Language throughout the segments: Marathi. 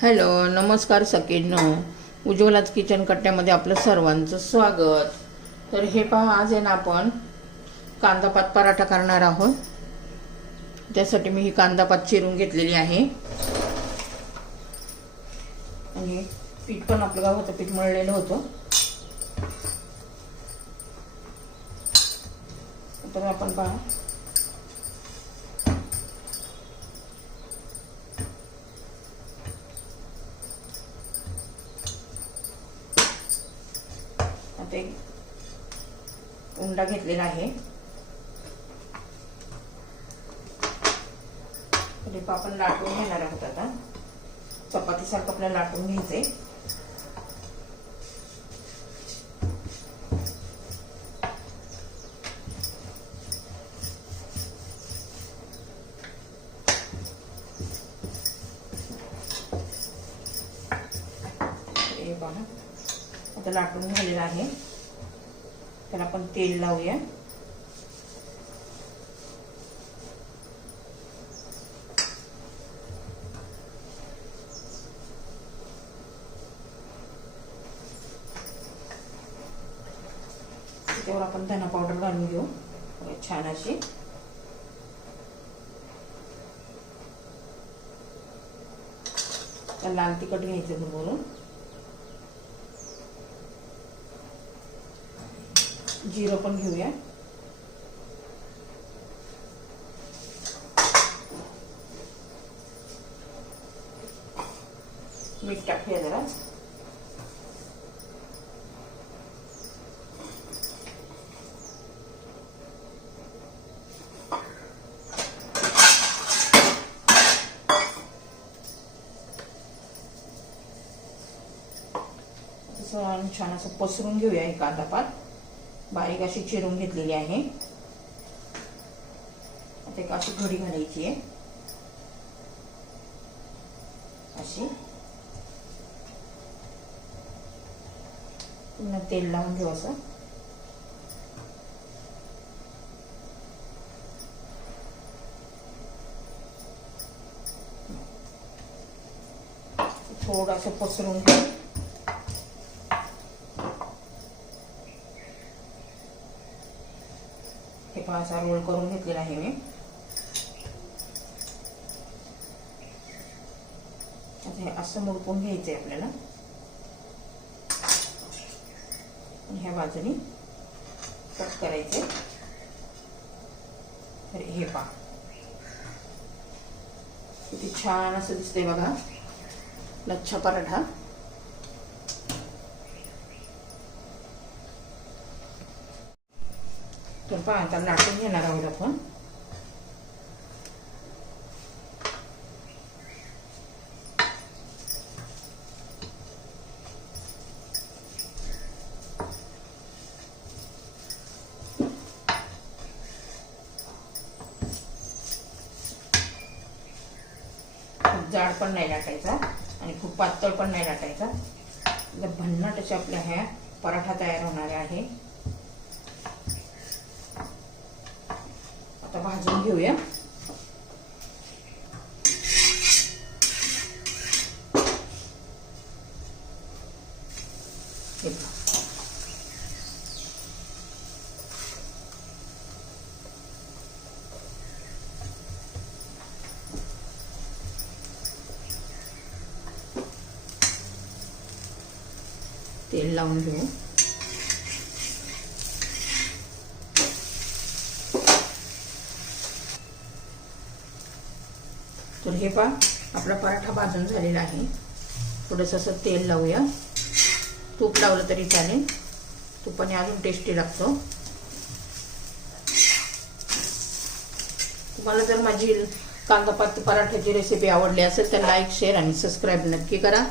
हॅलो, नमस्कार सगळ्यांनो. उज्ज्वलाच किचन कट्ट्यामध्ये आपलं सर्वांचं स्वागत. तर हे पहा, आज आहे ना आपण कांदापात पराठा करणार आहोत. त्यासाठी मी ही कांदापात चिरून घेतलेली आहे आणि पीठ पण आपलं गव्हाचं पीठ मळलेलं होतं. तर आपण पहा आता एक उंडा घेतलेला आहे. आपण लाटून घेणार आहोत. आता चपातीसारखं आपल्याला लाटून घ्यायचंय. हे बघा, आता लाटून झालेलं आहे. त्याला आपण तेल लावूया. त्यावर आपण धना पावडर घालून घेऊ छान अशी. लाल तिखट घ्यायचं बोलून, जिरं पण घेऊया. मीठ टाकूया जरा. छान असं पसरून घेऊया. ही कांदापात बारीक अशी चिरून घेतलेली आहे. आता एक अशी घडी घालायची आहे अशी. पुन्हा तेल लावून घेऊ असं. थोडंसं पसरून घेऊ. हे असा रोल करून घेतलेला आहे मी. आता हे असं मुडपून घ्यायचंय आपल्याला. ह्या बाजूने कट करायचे. तर हे पहा, किती छान असं दिसतंय बघा लच्छा पराठा. तर पहा, आता लाटून घेणार आहोत आपण. खूप जाड पण नाही लाटायचा आणि खूप पातळ पण नाही लाटायचा. भन्नाट अशा आपल्या ह्या पराठा तयार होणार आहे. आता भाजून घेऊया. तेल लावून घेऊ. तर हे पहा, आपला पराठा भाजून झालेला आहे. थोडंसं असं तेल लावूया. तूप लावलं तरी चालेल, तुपाने अजून टेस्टी लागतो. तुम्हाला जर माझी कांदापात पराठ्याची रेसिपी आवडली असेल तर लाईक, शेअर आणि सबस्क्राईब नक्की करा.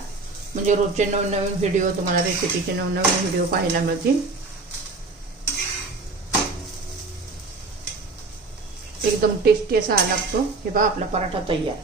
म्हणजे रोजचे नवनवीन व्हिडिओ, तुम्हाला रेसिपीचे नवनवीन व्हिडिओ पाहायला मिळतील. एकदम टेस्टी असा लागतो. हे बघा, आपला पराठा तयार.